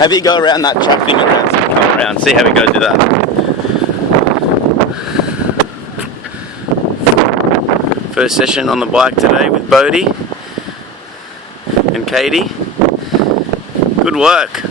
Have you go around that track thing around, so come around, see how we go do that. First session on the bike today with Bohdi and Katie. Good work.